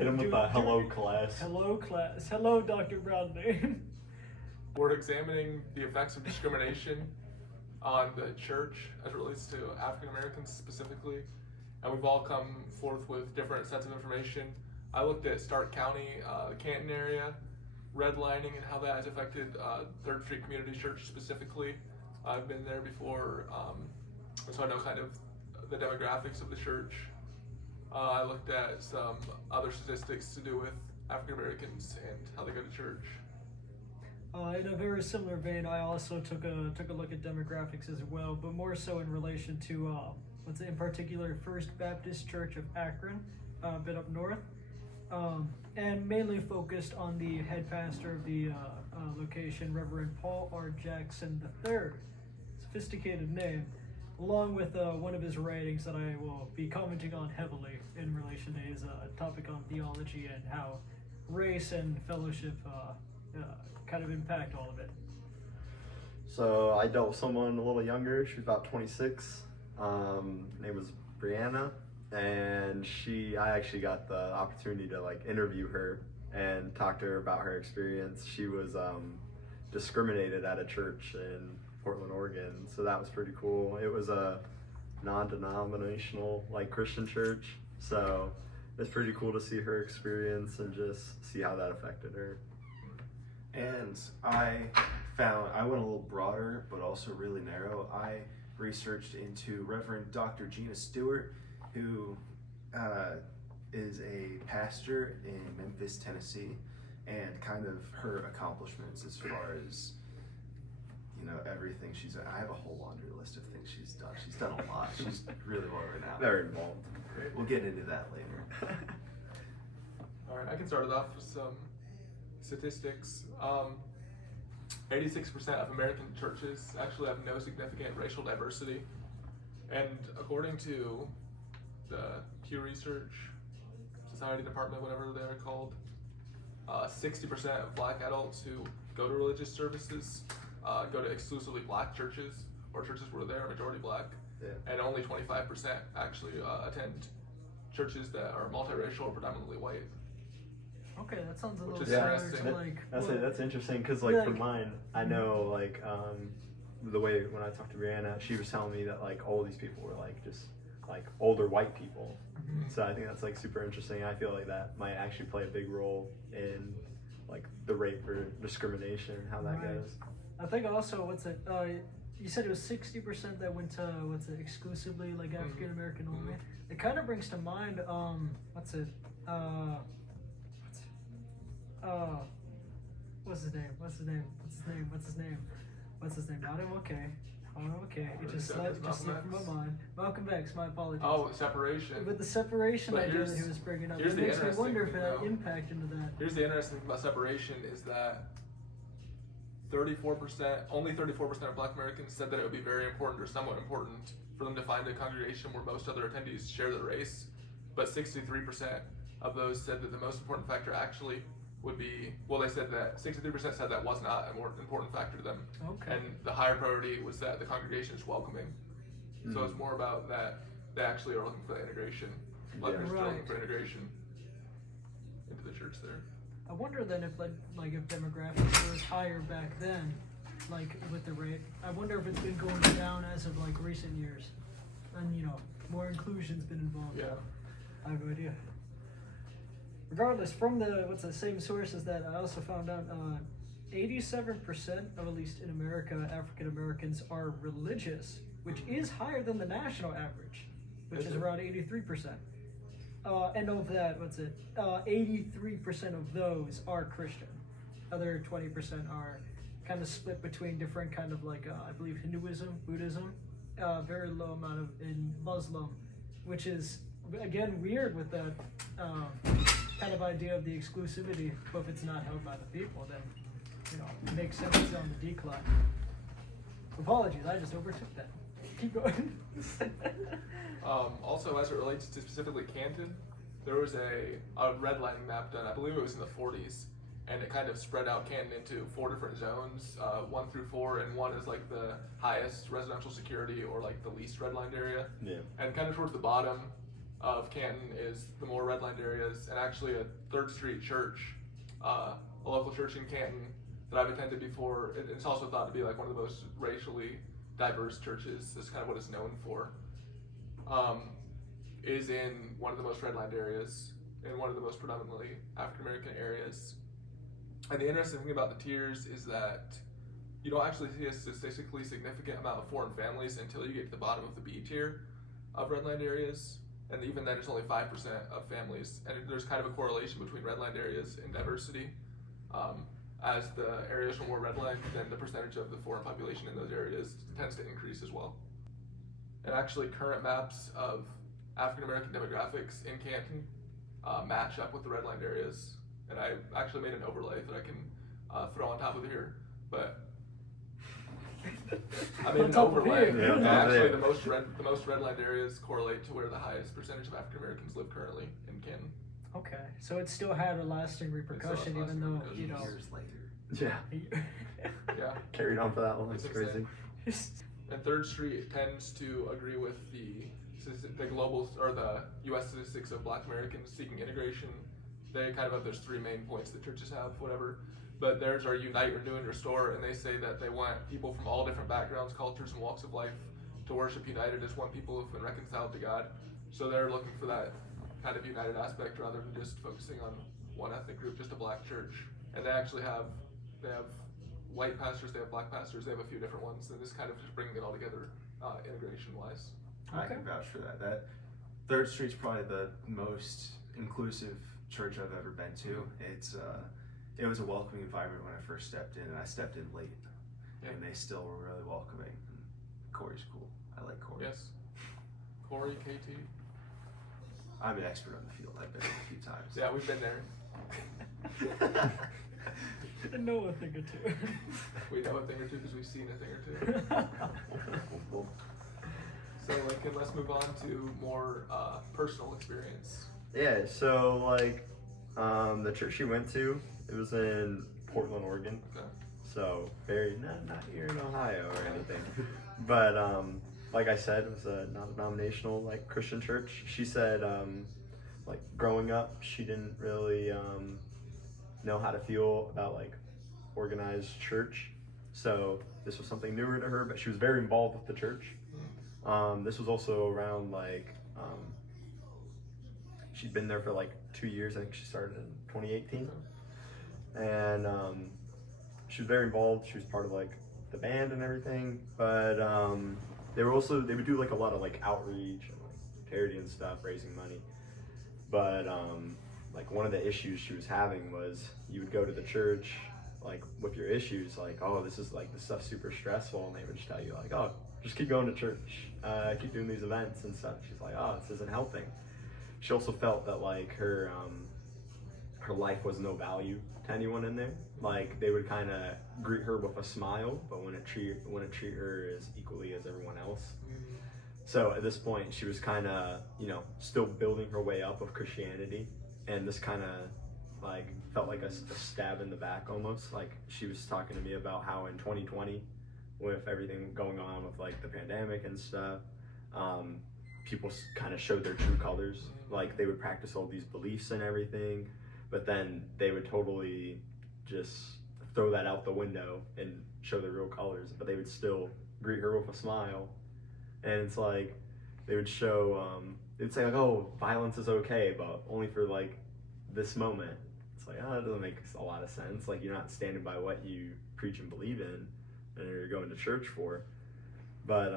Hit him with a hello class. Hello class. Hello, Dr. Brownlee. We're examining the effects of discrimination on the church as it relates to African Americans specifically. And we've all come forth with different sets of information. I looked at Stark County, the Canton area, redlining and how that has affected 3rd Street Community Church specifically. I've been there before, so I know kind of the demographics of the church. I looked at some other statistics to do with African Americans and how they go to church. In a very similar vein, I also took a look at demographics as well, but more so in relation to in particular First Baptist Church of Akron, a bit up north, and mainly focused on the head pastor of the location, Reverend Paul R. Jackson III, sophisticated name, along with one of his writings that I will be commenting on heavily in relation to his topic on theology and how race and fellowship kind of impact all of it. So I dealt with someone a little younger. She was about 26. Name was Brianna, and I actually got the opportunity to like interview her and talk to her about her experience. She was discriminated at a church in Portland, Oregon, so that was pretty cool. It was a non-denominational like Christian church, so it's pretty cool to see her experience and just see how that affected her. And I went a little broader, but also really narrow. I researched into Reverend Dr. Gina Stewart, who is a pastor in Memphis, Tennessee, and kind of her accomplishments as far as, everything she's done. I have a whole laundry list of things she's done. She's done a lot. She's really well renowned. Very involved. We'll get into that later. All right, I can start it off with some statistics. 86% of American churches actually have no significant racial diversity. And according to the Pew Research Society Department, whatever they're called, 60% of black adults who go to religious services go to exclusively black churches or churches where they're majority black. Yeah. And only 25% actually attend churches that are multiracial or predominantly white. Okay, that sounds a Which little is similar interesting. to like. That's interesting because like for mine, I know like the way when I talked to Brianna, she was telling me that like all these people were like just like older white people. Mm-hmm. So I think that's like super interesting. I feel like that might actually play a big role in like the rate for discrimination and how that Right. goes. I think also you said it was 60% that went to exclusively like African American only. It kind of brings to mind what's his name? Not him. Okay. Oh, okay. It just slipped from my mind. Malcolm X. My apologies. Oh, separation. But the separation But idea that he was bringing up, here's it the makes me interesting wonder if thing, that though. impact into that. Here's the interesting thing about separation is that only 34% of black Americans said that it would be very important or somewhat important for them to find a congregation where most other attendees share their race, but 63% of those said that the most important factor actually would be, they said that 63% said that was not a more important factor to them. Okay. And the higher priority was that the congregation is welcoming. Mm-hmm. So it's more about that they actually are looking for the integration. Black Christians are looking for integration into the church there. I wonder then if like if demographics was higher back then, like with the rate. I wonder if it's been going down as of like recent years, and more inclusion's been involved. Yeah. I have no idea. Regardless, from the same sources that I also found out, 87% of, at least in America, African Americans are religious, which is higher than the national average, which is around 83%. And of that, 83% of those are Christian. Other 20% are kind of split between different kind of like, I believe Hinduism, Buddhism, very low amount in Muslim, which is, again, weird with that kind of idea of the exclusivity, but if it's not held by the people, then, it makes sense it's on the decline. Apologies, I just overtook that. Keep going. Also, as it relates to specifically Canton, there was a redlining map done, I believe it was in the 40s, and it kind of spread out Canton into 4 different zones, 1 through 4, and 1 is like the highest residential security or like the least redlined area. Yeah. And kind of towards the bottom, of Canton is the more redlined areas, and actually a 3rd Street church, a local church in Canton that I've attended before. It's also thought to be like one of the most racially diverse churches. That's kind of what it's known for. Is in one of the most redlined areas, in one of the most predominantly African American areas. And the interesting thing about the tiers is that you don't actually see a statistically significant amount of foreign families until you get to the bottom of the B tier of redlined areas. And even then, it's only 5% of families. And there's kind of a correlation between redlined areas and diversity. As the areas are more redlined, then the percentage of the foreign population in those areas tends to increase as well. And actually, current maps of African American demographics in Canton match up with the redlined areas. And I actually made an overlay that I can throw on top of here. But I made On an top of overlay. here. And Yeah, actually, yeah. the most redlined areas correlate to where the highest percentage of African Americans live currently in Canton. Okay, so it still had a lasting repercussion, lasting even though repercussion. you know. Years later. Yeah, Yeah. carried on for that long. It's It's crazy. And 3rd Street tends to agree with the global or the U.S. statistics of Black Americans seeking integration. They kind of have those 3 main points that churches have, whatever. But theirs are unite, renew, and restore, and they say that they want people from all different backgrounds, cultures, and walks of life to worship united as one people who've been reconciled to God. So they're looking for that kind of united aspect rather than just focusing on one ethnic group, just a black church. And they actually have white pastors, they have black pastors, they have a few different ones, and this kind of just bringing it all together integration-wise. I Okay. can vouch for that. That 3rd Street's probably the most inclusive church I've ever been to. It was a welcoming environment when I first stepped in, and I stepped in late, and they still were really welcoming. And Corey's cool. I like Corey. Yes. Corey, KT. I'm an expert on the field. I've been there a few times. Yeah, we've been there. I know a thing or two. We know a thing or two because we've seen a thing or two. So, Lincoln, let's move on to more personal experience. Yeah, so like the church she went to, it was in Portland, Oregon. Okay. So very not here in Ohio or anything. But like I said, it was a non-denominational like Christian church. She said like growing up she didn't really know how to feel about like organized church. So this was something newer to her, but she was very involved with the church. This was also around like she'd been there for like 2 years. I think she started in 2018, and she was very involved. She was part of like the band and everything. But they would do like a lot of like outreach and like charity and stuff, raising money. But like one of the issues she was having was you would go to the church like with your issues, like, oh, this stuff's super stressful, and they would just tell you like, oh, just keep going to church, keep doing these events and stuff. She's like, oh, this isn't helping. She also felt that like her life was no value to anyone in there. Like they would kind of greet her with a smile, but wouldn't treat her as equally as everyone else. So at this point, she was kind of, still building her way up of Christianity, and this kind of like felt like a stab in the back almost. Like she was talking to me about how in 2020, with everything going on with like the pandemic and stuff, people kind of showed their true colors. Like they would practice all these beliefs and everything, but then they would totally just throw that out the window and show their real colors, but they would still greet her with a smile. And it's like they would show they'd say like, oh, violence is okay, but only for like this moment. It's like, oh, that doesn't make a lot of sense. Like you're not standing by what you preach and believe in and you're going to church for. But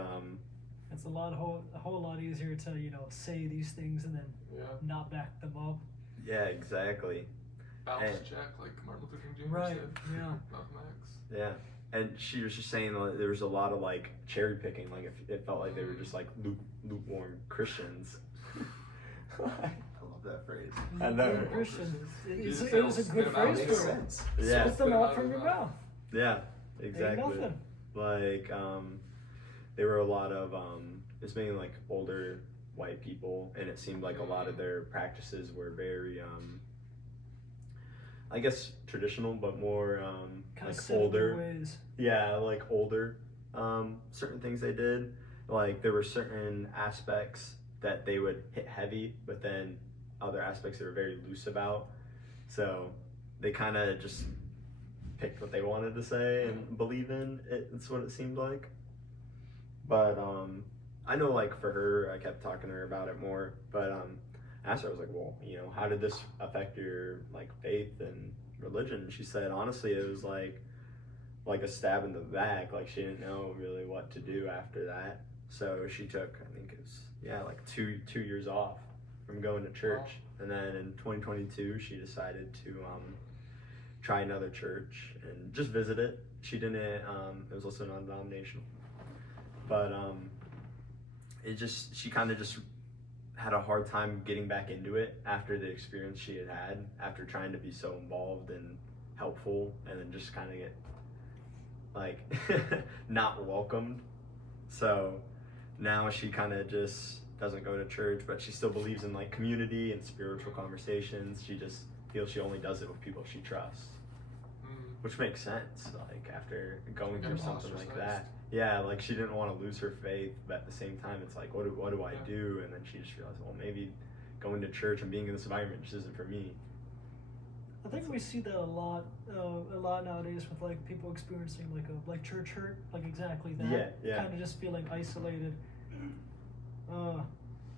It's a whole lot easier to say these things and then not back them up. yeah, exactly. Bounce check, like Martin Luther King Jr. Right. said. Yeah. Malcolm X. Yeah, and she was just saying that there was a lot of like cherry picking. Like it felt like they were just like lukewarm Christians. I love that phrase. I know. Being Christian, it was a Spit good them out. phrase Makes for it. sense. Yeah, Spit them Spit 'em out out from of your your mouth. yeah, Ain't exactly. nothing. Like there were a lot of it's mainly like older white people, and it seemed like a lot of their practices were very I guess traditional, but more Kind like of set in their older. ways. Yeah, like older certain things they did. Like there were certain aspects that they would hit heavy, but then other aspects they were very loose about. So they kind of just picked what they wanted to say and believe in. It's what it seemed like. But I know, like, for her, I kept talking to her about it more. But I asked her, I was like, well, you know, how did this affect your, like, faith and religion? And she said, honestly, it was like a stab in the back. Like, she didn't know really what to do after that. So she took, I think it was, like two years off from going to church. Wow. And then in 2022, she decided to try another church and just visit it. She didn't, it was also non-denominational. But she kind of just had a hard time getting back into it after the experience she had after trying to be so involved and helpful, and then just kind of get, like, not welcomed. So now she kind of just doesn't go to church, but she still believes in, like, community and spiritual conversations. She just feels she only does it with people she trusts, which makes sense, like, after going through something like that. Yeah, like, she didn't want to lose her faith, but at the same time, it's like, what do I do? And then she just realized, well, maybe going to church and being in this environment just isn't for me. I think we see that a lot nowadays with, like, people experiencing like church hurt, like exactly that. Yeah. Kind of just feeling isolated.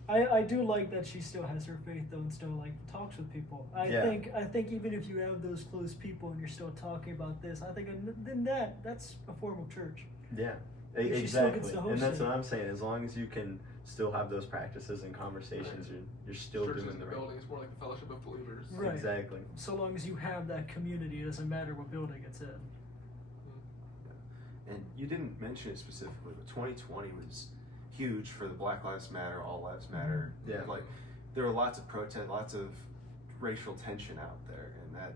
I do like that she still has her faith though and still, like, talks with people. I think even if you have those close people and you're still talking about this, I think then that's a form of church. Yeah, She still gets exactly. to host And that's it. what I'm saying. As long as you can still have those practices and conversations, you're still Church doing isn't the a right. building, it's more like a fellowship of believers. Right. Exactly. So long as you have that community, it doesn't matter what building it's in. And you didn't mention it specifically, but 2020 was huge for the Black Lives Matter, All Lives Matter. Yeah. Like, there were lots of protest, lots of racial tension out there, and that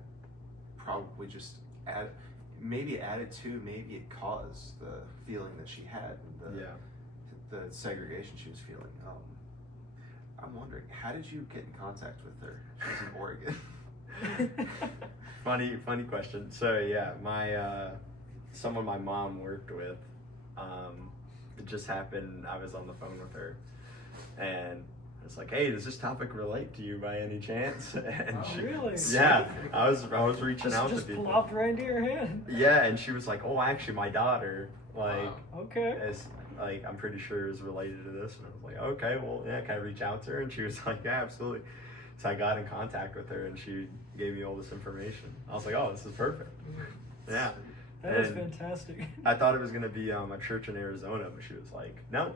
probably just added to, maybe it caused the feeling that she had, the segregation she was feeling. I'm wondering, how did you get in contact with her? She's in Oregon. Funny question. So yeah, someone my mom worked with, it just happened. I was on the phone with her, and it's like, hey, does this topic relate to you by any chance? And Really? Yeah, I was reaching out to Just people. plopped right into your hand. Yeah, and she was like, oh, actually, my daughter, like, Wow. Okay. is, like, I'm pretty sure is related to this. And I was like, okay, well, yeah, can I reach out to her? And she was like, yeah, absolutely. So I got in contact with her, and she gave me all this information. I was like, oh, this is perfect. Yeah. That is And fantastic. I thought it was going to be a church in Arizona, but she was like, no,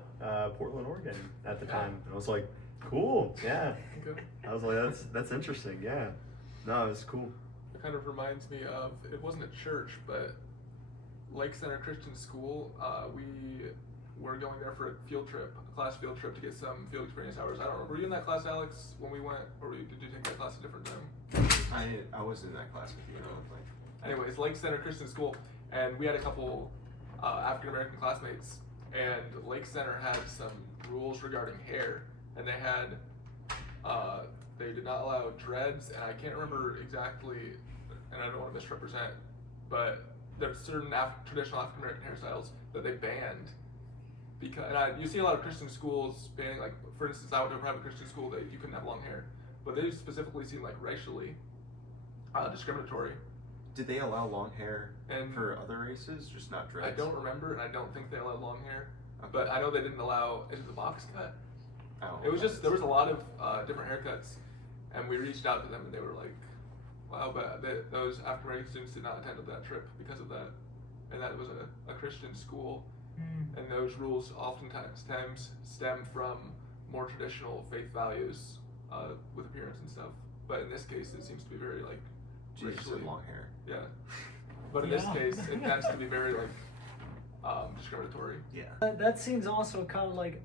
Portland, Oregon at the time. And I was like, cool, yeah. Okay. I was like, that's interesting, yeah. No, it was cool. It kind of reminds me of, it wasn't a church, but Lake Center Christian School, we were going there for a class field trip to get some field experience hours. I don't know, were you in that class, Alex, when we went, or did you take that class a different time? I was in that class with you, I don't think. Anyways, Lake Center Christian School, and we had a couple African American classmates, and Lake Center had some rules regarding hair, and they did not allow dreads, and I can't remember exactly, and I don't want to misrepresent, but there's certain traditional African American hairstyles that they banned. You see a lot of Christian schools banning, like, for instance, I went to a private Christian school that you couldn't have long hair, but they specifically seem like racially discriminatory. Did they allow long hair And for other races, just not dreads? I don't remember, and I don't think they allowed long hair, Okay. but I know they didn't allow, is it the box cut? Oh, It was just, there was a lot of different haircuts, and we reached out to them, and they were like, wow, but those African American students did not attend that trip because of that, and that was a Christian school, and those rules oftentimes stem from more traditional faith values with appearance and stuff, but in this case, it seems to be very, like, Jesus racially, and long hair. yeah, but in this Yeah. case, it tends to be very, like, discriminatory. Yeah. That seems also kind of like,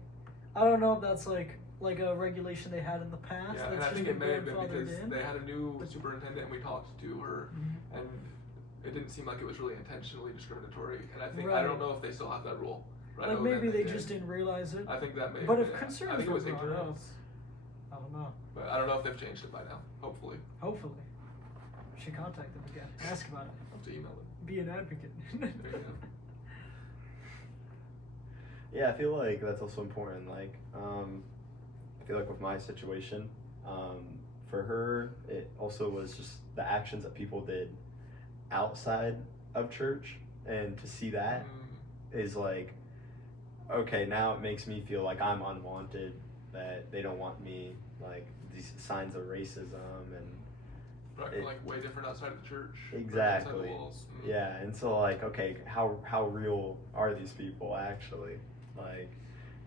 I don't know if that's like a regulation they had in the past. Yeah, and that's I just think it may have been grandfathered because in. they had a new superintendent, and we talked to her, Mhm. and it didn't seem like it was really intentionally discriminatory. And I think I Right. don't know if they still have that rule. But I Like know maybe then they did. just didn't realize it. I think that may. But have if been it. concerns I think it was were brought up, ignorance, I don't know. but I don't know if they've changed it by now. Hopefully, Hopefully, we should contact them again. Ask about it. I'll have to email them. Be an advocate. There you go. Yeah, I feel like that's also important. Like, I feel like with my situation, for her, it also was just the actions that people did outside of church, and to see that is like, okay, now it makes me feel like I'm unwanted, that they don't want me, like these signs of racism and Right, like way different outside of the church. exactly. Outside the walls. Yeah, and so like, okay, how real are these people actually? Like,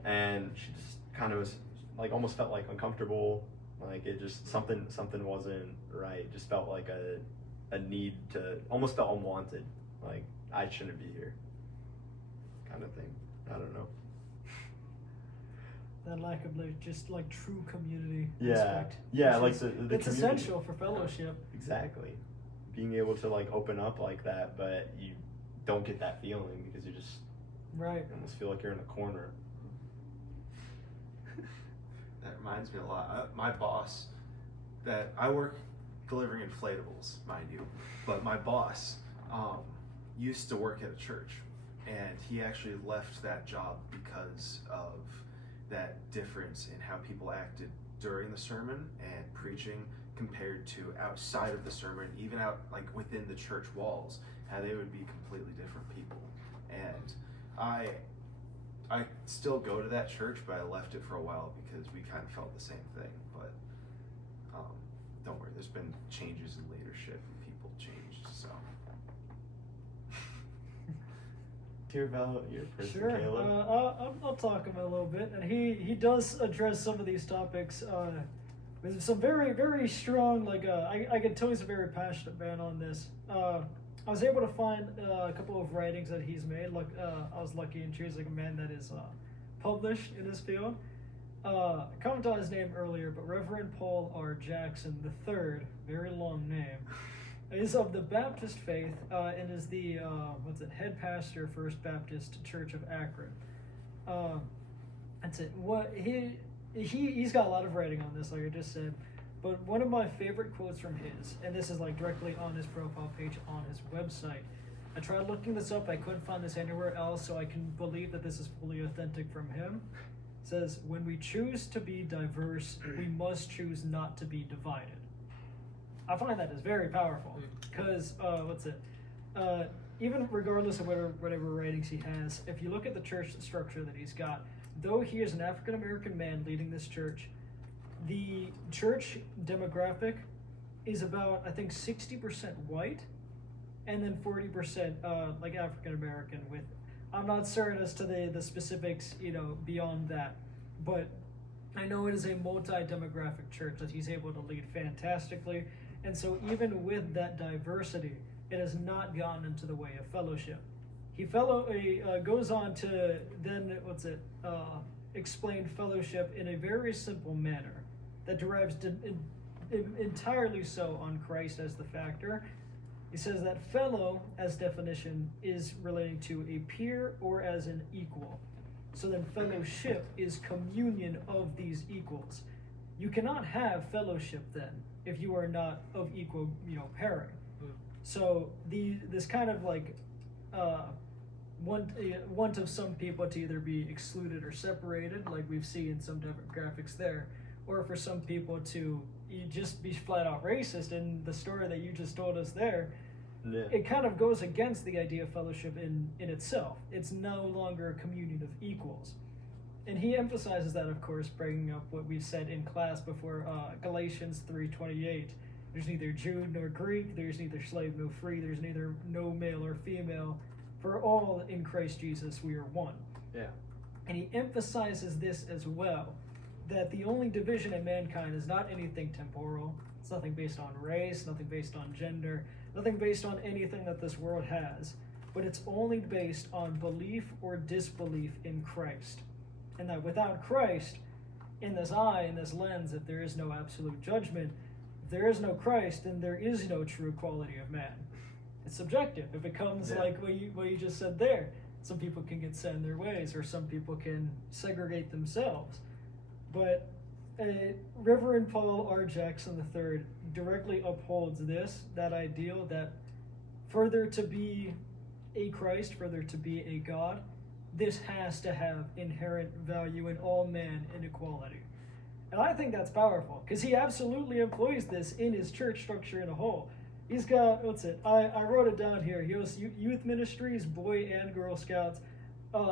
and she just kind of was like, almost felt like uncomfortable, like it just something wasn't right. Just felt like a need to, almost felt unwanted, like I shouldn't be here, kind of thing. I don't know. That lack of like just like true community. Yeah, Respect, yeah, which like is- the it's community. essential for fellowship. Exactly. Being able to like open up like that, but you don't get that feeling because you just Right. almost feel like you're in a corner. That reminds me a lot. My boss, that I work delivering inflatables, mind you, but my boss used to work at a church, and he actually left that job because of that difference in how people acted during the sermon and preaching compared to outside of the sermon, even out like within the church walls, how they would be completely different people. And I still go to that church, but I left it for a while because we kind of felt the same thing. But don't worry, there's been changes in leadership and people changed. So Hear about your person, Sure. Caleb? I'll talk about a little bit, and he does address some of these topics with some very, very strong. Like I can tell he's a very passionate man on this. I was able to find a couple of writings that he's made. Like I was lucky in choosing a man that is published in his field. I commented on his name earlier, but Reverend Paul R. Jackson III, very long name, is of the Baptist faith and is the head pastor, First Baptist Church of Akron. That's it. What he's got a lot of writing on this, like I just said. But one of my favorite quotes from his, and this is like directly on his profile page on his website. I tried looking this up, I couldn't find this anywhere else, so I can believe that this is fully authentic from him. It says, "When we choose to be diverse, we must choose not to be divided." I find that is very powerful, because even regardless of whatever ratings he has, if you look at the church structure that he's got, though he is an African American man leading this church, the church demographic is about, I think, 60% white, and then 40% like African American. With, I'm not certain as to the specifics, beyond that, but I know it is a multi-demographic church that he's able to lead fantastically, and so even with that diversity, it has not gotten into the way of fellowship. He goes on to then explain fellowship in a very simple manner that derives entirely so on Christ as the factor. He says that fellow, as definition, is relating to a peer or as an equal. So then fellowship is communion of these equals. You cannot have fellowship then if you are not of equal, pairing. So this kind of like want of some people to either be excluded or separated, like we've seen in some demographics there, or for some people to just be flat out racist. In the story that you just told us there, Yeah. it kind of goes against the idea of fellowship in itself. It's no longer a communion of equals. And he emphasizes that, of course, bringing up what we've said in class before, Galatians 3:28. There's neither Jew nor Greek, there's neither slave nor free, there's neither no male or female. For all in Christ Jesus we are one. Yeah. And he emphasizes this as well, that the only division in mankind is not anything temporal. It's nothing based on race, nothing based on gender, nothing based on anything that this world has, but it's only based on belief or disbelief in Christ. And that without Christ, in this eye, in this lens, if there is no absolute judgment, if there is no Christ, then there is no true quality of man. It's subjective. It becomes like what you just said there. Some people can get set in their ways, or some people can segregate themselves. But Reverend Paul R. Jackson III directly upholds that ideal, that further to be a Christ, further to be a God, this has to have inherent value in all man in equality. And I think that's powerful because he absolutely employs this in his church structure in a whole. He's got, what's it? I wrote it down here. He hosts youth ministries, Boy and Girl Scouts,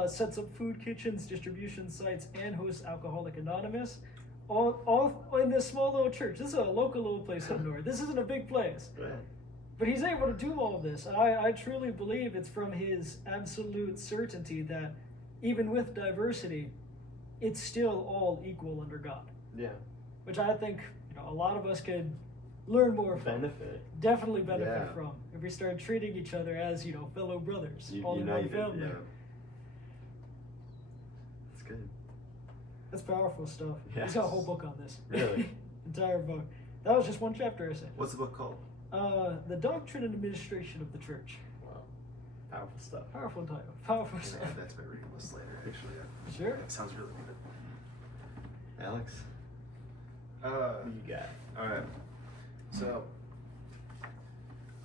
sets up food kitchens, distribution sites, and hosts Alcoholic Anonymous. All in this small little church. This is a local little place up north. This isn't a big place. Yeah. But he's able to do all of this. And I truly believe it's from his absolute certainty that even with diversity, it's still all equal under God. Yeah. Which I think a lot of us could learn more from. Benefit. Definitely benefit Yeah. from if we start treating each other as fellow brothers, all in one United, family. yeah. That's good. That's powerful stuff. Yes. He's got a whole book on this. Really? Entire book. That was just one chapter I said. What's the book called? The Doctrine and Administration of the Church. Wow. Powerful stuff. Powerful title. Powerful I'm stuff. gonna add that to my reading list later. Actually, yeah. Sure. That sounds really good. Alex, Uh, who you got? all right. So,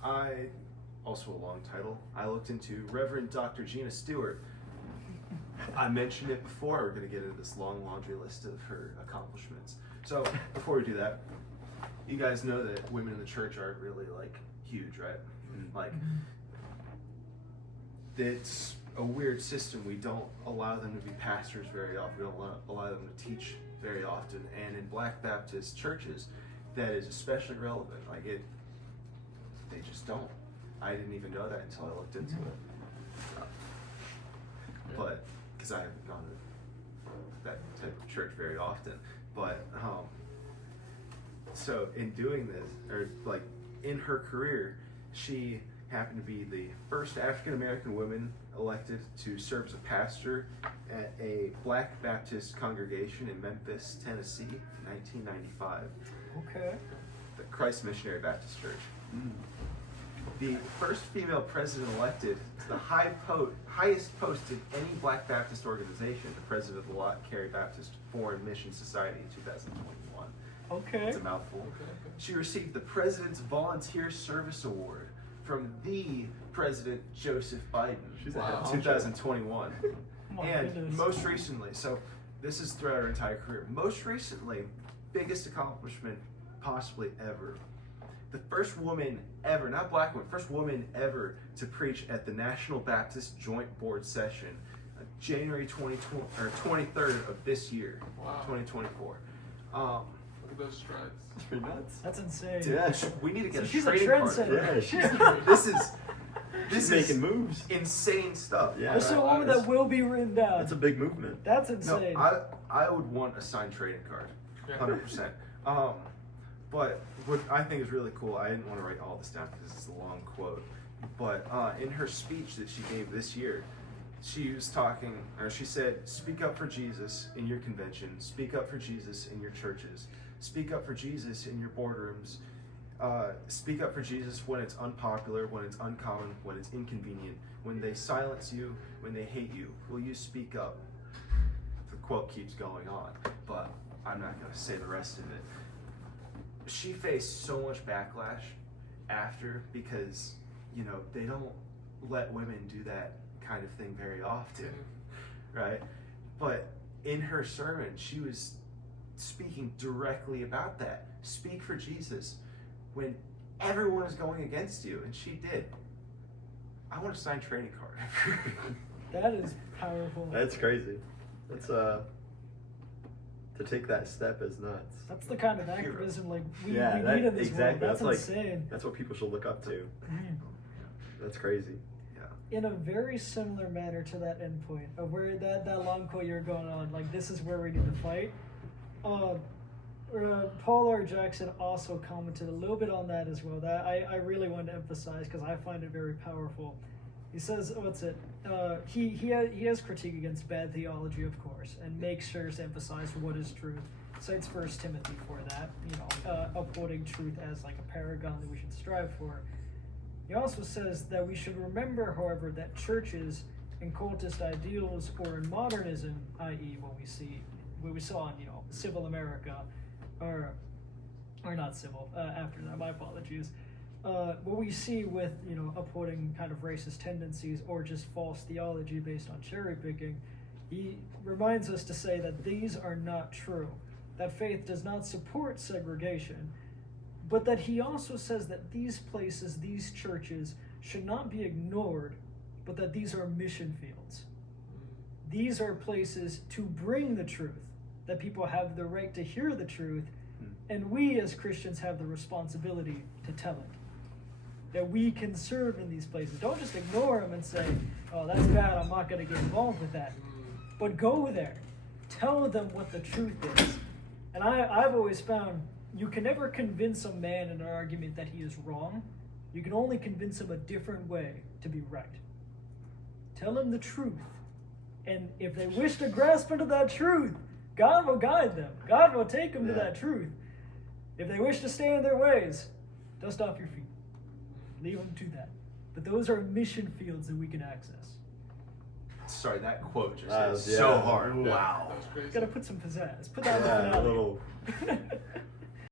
I also a long title. I looked into Reverend Dr. Gina Stewart. I mentioned it before. We're going to get into this long laundry list of her accomplishments. So, before we do that, you guys know that women in the church aren't really like huge, right? Like, it's a weird system. We don't allow them to be pastors very often. We don't allow them to teach very often. And in Black Baptist churches, that is especially relevant. Like they just don't. I didn't even know that until I looked into it. But because I haven't gone to that type of church very often. But so in doing this, or like in her career, she happened to be the first African American woman elected to serve as a pastor at a Black Baptist congregation in Memphis, Tennessee, in 1995. Okay. The Christ Missionary Baptist Church. The first female president elected to the highest post in any Black Baptist organization, the president of the Lot Carey Baptist Foreign Mission Society in 2021. Okay. It's a mouthful. Okay. She received the President's Volunteer Service Award from the President Joseph Biden She's in Wow. 2021. My And goodness. most recently, so this is throughout her entire career, most recently, biggest accomplishment possibly ever. The first woman ever, not black woman, first woman ever to preach at the National Baptist Joint Board session, January 23rd of this year, Wow. 2024. Look at those strides. That's pretty nuts. That's insane. Yeah. We need to get So a she's a trading card. trendsetter. Yeah, she's This she's is making moves. insane stuff. Yeah. This is a woman that will be written down. That's a big movement. That's No, insane. I would want a signed trading card, Yeah. 100%. But what I think is really cool, I didn't want to write all this down because it's a long quote, but in her speech that she gave this year, she was talking, or she said, speak up for Jesus in your convention, speak up for Jesus in your churches, speak up for Jesus in your boardrooms, speak up for Jesus when it's unpopular, when it's uncommon, when it's inconvenient, when they silence you, when they hate you. Will you speak up? The quote keeps going on, but I'm not going to say the rest of it. She faced so much backlash after because, they don't let women do that kind of thing very often, right? But in her sermon, she was speaking directly about that. Speak for Jesus when everyone is going against you, and she did. I want a signed trading card. That is powerful. That's crazy. That's to take that step is nuts. That's the kind of activism we need that, in this exactly. world. That's like insane. that's what people should look up to. Mhm. That's crazy. In a very similar manner to that endpoint of where that long quote you're going on, like this is where we need to fight. Paul R. Jackson also commented a little bit on that as well. That I really wanted to emphasize because I find it very powerful. He says, he has critique against bad theology, of course, and makes sure to emphasize what is truth. Cites 1 Timothy for that, upholding truth as like a paragon that we should strive for. He also says that we should remember, however, that churches and cultist ideals, or in modernism, i.e., what we saw in civil America, or not civil. After that, my apologies. What we see with upholding kind of racist tendencies or just false theology based on cherry picking, he reminds us to say that these are not true. that faith does not support segregation, but that he also says that these places, these churches, should not be ignored, but that these are mission fields. These are places to bring the truth, that people have the right to hear the truth, and we as Christians have the responsibility to tell it. That we can serve in these places. Don't just ignore them and say, oh, that's bad, I'm not going to get involved with that. But go there. Tell them what the truth is. And I've always found you can never convince a man in an argument that he is wrong. You can only convince him a different way to be right. Tell him the truth. And if they wish to grasp into that truth, God will guide them. God will take them to that truth. If they wish to stay in their ways, dust off your feet. Leave them to that. But those are mission fields that we can access. Sorry, that quote just Yeah. is so hard. Yeah. Wow. That was crazy. Gotta put some pizzazz. Put that in the Yeah, a finale. little